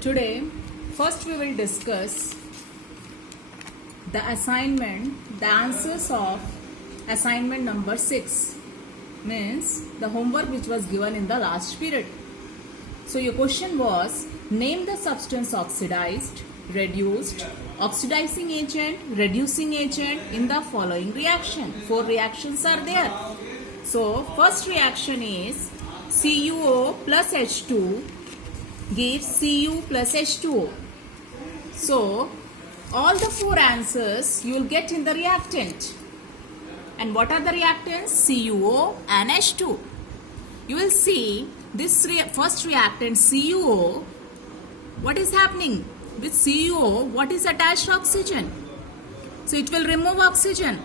Today, first we will discuss the assignment, the answers of assignment number 6, means the homework which was given in the last period. So your question was, name the substance oxidized, reduced, oxidizing agent, reducing agent in the following reaction. 4 reactions are there. So first reaction is CuO plus H2 gives Cu plus H2O. So all the 4 answers you will get in the reactant. And what are the reactants? CuO and H2. You will see this first reactant CuO. What is happening with CuO? What is attached? Oxygen. So it will remove oxygen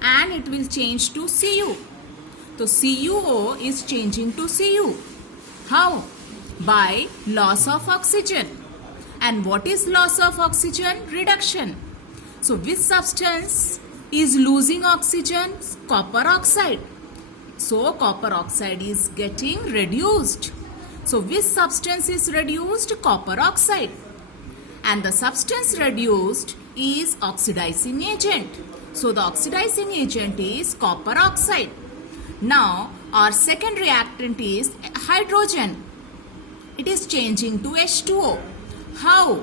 and it will change to Cu. So CuO is changing to Cu. How? By loss of oxygen. And what is loss of oxygen? Reduction. So which substance is losing oxygen? Copper oxide. So copper oxide is getting reduced. So which substance is reduced? Copper oxide. And the substance reduced is oxidizing agent. So the oxidizing agent is copper oxide. Now our second reactant is hydrogen. It is changing to H2O. How?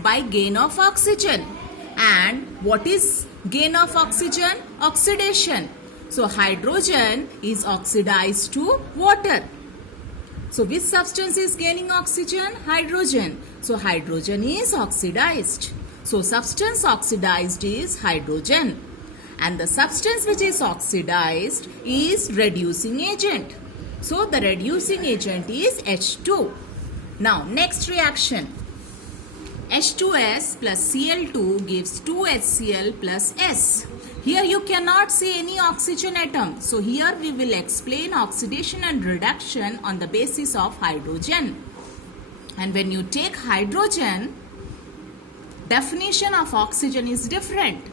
By gain of oxygen. And what is gain of oxygen? Oxidation. So hydrogen is oxidized to water. So which substance is gaining oxygen? Hydrogen. So hydrogen is oxidized. So substance oxidized is hydrogen. And the substance which is oxidized is reducing agent. So the reducing agent is H2. Now next reaction. H2S plus Cl2 gives 2HCl plus S. Here you cannot see any oxygen atom. So here we will explain oxidation and reduction on the basis of hydrogen. And when you take hydrogen, definition of oxygen is different.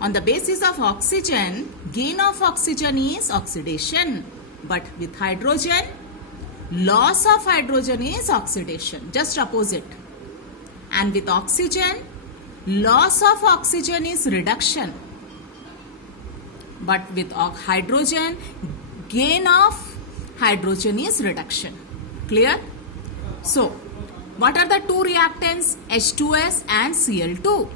On the basis of oxygen, gain of oxygen is oxidation. But with hydrogen, loss of hydrogen is oxidation, just opposite. And with oxygen, loss of oxygen is reduction. But with hydrogen, gain of hydrogen is reduction. Clear? So, what are the 2 reactants? H2S and Cl2.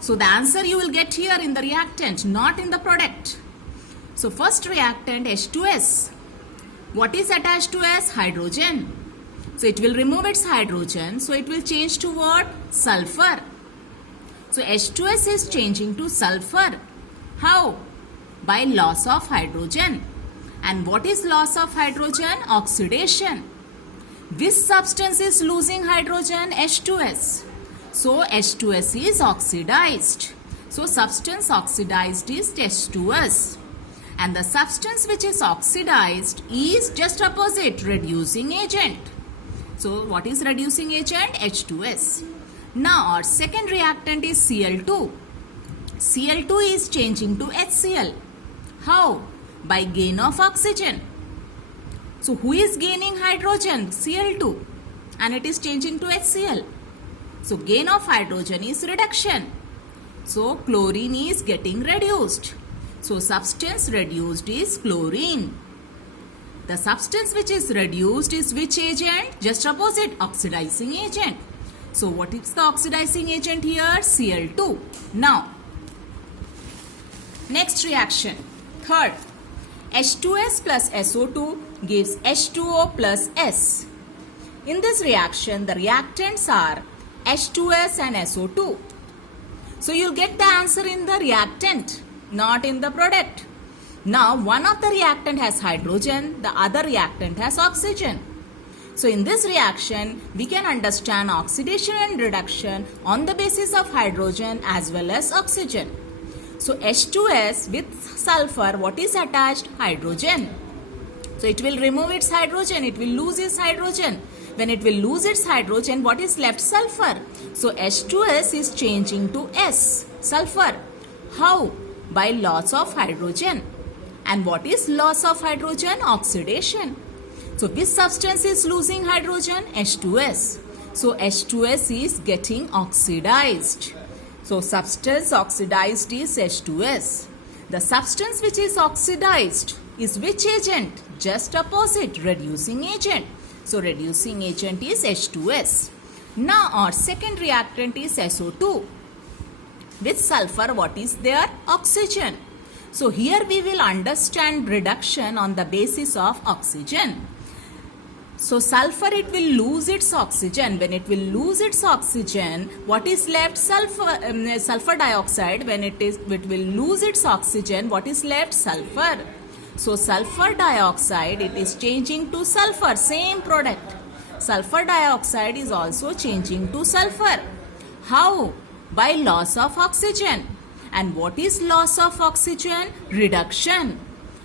So the answer you will get here in the reactant, not in the product. So first reactant H2S. What is attached to S? Hydrogen. So it will remove its hydrogen. So it will change to what? Sulfur. So H2S is changing to sulfur. How? By loss of hydrogen. And what is loss of hydrogen? Oxidation. Which substance is losing hydrogen? H2S. So H2S is oxidized. So substance oxidized is H2S. And the substance which is oxidized is just opposite, reducing agent. So what is reducing agent? H2S. Now our second reactant is Cl2. Cl2 is changing to HCl. How? By gain of oxygen. So who is gaining hydrogen? Cl2. And it is changing to HCl. So gain of hydrogen is reduction. So chlorine is getting reduced. So substance reduced is chlorine. The substance which is reduced is which agent? Just opposite, oxidizing agent. So what is the oxidizing agent here? Cl2. Now, next reaction. Third, H2S plus SO2 gives H2O plus S. In this reaction, the reactants are H2S and SO2. So you'll get the answer in the reactant, not in the product. Now one of the reactant has hydrogen, the other reactant has oxygen. So in this reaction, we can understand oxidation and reduction on the basis of hydrogen as well as oxygen. So H2S with sulfur, what is attached? Hydrogen. So it will remove its hydrogen, it will lose its hydrogen. When it will lose its hydrogen, what is left? Sulfur. So H2S is changing to S, sulfur. How? By loss of hydrogen. And what is loss of hydrogen? Oxidation. So which substance is losing hydrogen? H2S. So H2S is getting oxidized. So substance oxidized is H2S. The substance which is oxidized is which agent? Just opposite, reducing agent. So reducing agent is H2S. Now our second reactant is SO2. With sulfur, what is there? Oxygen. So here we will understand reduction on the basis of oxygen. So sulfur, it will lose its oxygen. When it will lose its oxygen, what is left? Sulfur dioxide. When it will lose its oxygen, what is left? Sulfur. So sulfur dioxide, it is changing to sulfur, same product. Sulfur dioxide is also changing to sulfur. How? By loss of oxygen. And what is loss of oxygen? Reduction.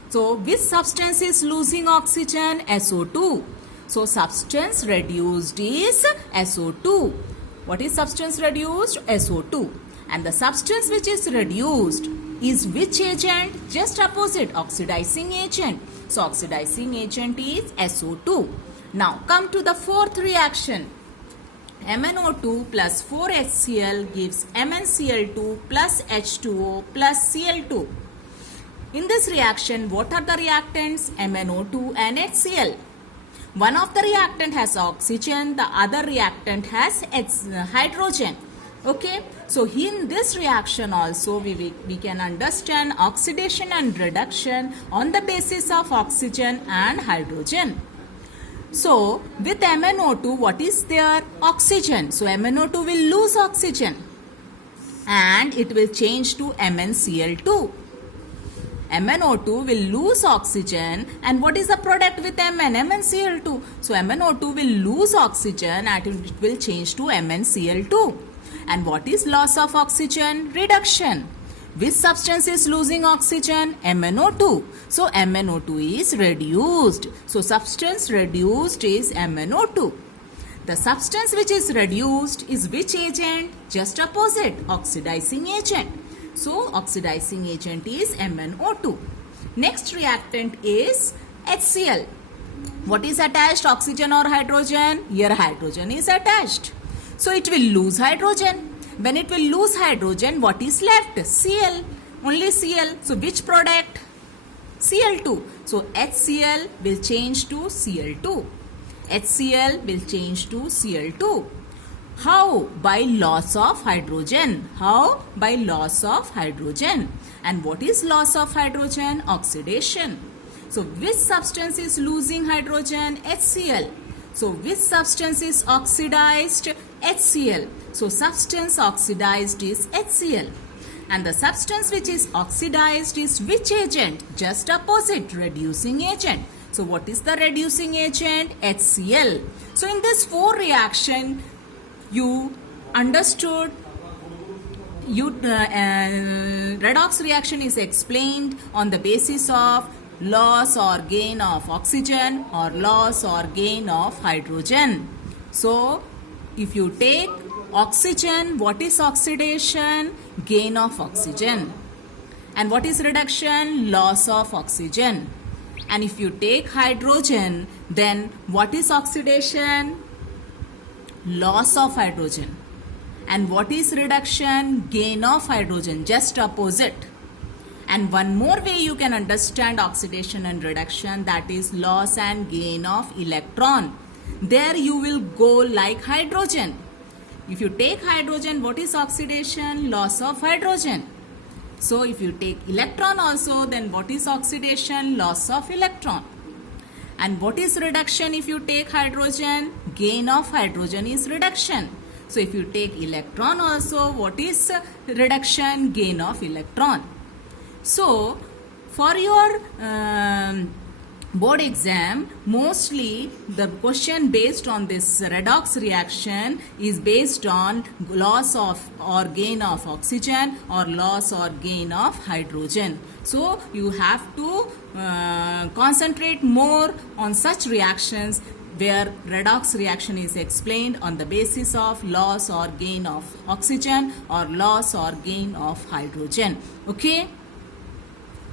So which substance is losing oxygen? SO2. So substance reduced is SO2. What is substance reduced? SO2. And the substance which is reduced is which agent? Just opposite, oxidizing agent. So oxidizing agent is SO2. Now come to the fourth reaction. MnO2 plus 4HCl gives MnCl2 plus H2O plus Cl2. In this reaction, what are the reactants? MnO2 and HCl. One of the reactant has oxygen, the other reactant has hydrogen. Okay, so in this reaction also we can understand oxidation and reduction on the basis of oxygen and hydrogen. So with MnO2, what is there? Oxygen. So MnO2 will lose oxygen and it will change to MnCl2. MnO2 will lose oxygen, and what is the product with Mn? MnCl2. So MnO2 will lose oxygen and it will change to MnCl2. And what is loss of oxygen? Reduction. Which substance is losing oxygen? MnO2. So MnO2 is reduced. So substance reduced is MnO2. The substance which is reduced is which agent? Just opposite, oxidizing agent. So oxidizing agent is MnO2. Next reactant is HCl. What is attached? Oxygen or hydrogen? Here hydrogen is attached. So it will lose hydrogen. When it will lose hydrogen, what is left? Cl. Only Cl. So which product? Cl2. So HCl will change to Cl2. HCl will change to Cl2. How? By loss of hydrogen. How? By loss of hydrogen. And what is loss of hydrogen? Oxidation. So which substance is losing hydrogen? HCl. So which substance is oxidized? HCl. So substance oxidized is HCl. And the substance which is oxidized is which agent? Just opposite, reducing agent. So what is the reducing agent? HCl. So in this four reaction, you understood redox reaction is explained on the basis of loss or gain of oxygen or loss or gain of hydrogen. So if you take oxygen, what is oxidation? Gain of oxygen. And what is reduction? Loss of oxygen. And if you take hydrogen, then what is oxidation? Loss of hydrogen. And what is reduction? Gain of hydrogen, just opposite. And one more way you can understand oxidation and reduction, that is loss and gain of electron. There you will go like hydrogen. If you take hydrogen, what is oxidation? Loss of hydrogen. So if you take electron also, then what is oxidation? Loss of electron. And what is reduction if you take hydrogen? Gain of hydrogen is reduction. So if you take electron also, what is reduction? Gain of electron. So for your board exam, mostly the question based on this redox reaction is based on loss of or gain of oxygen or loss or gain of hydrogen. So you have to concentrate more on such reactions where redox reaction is explained on the basis of loss or gain of oxygen or loss or gain of hydrogen. Okay.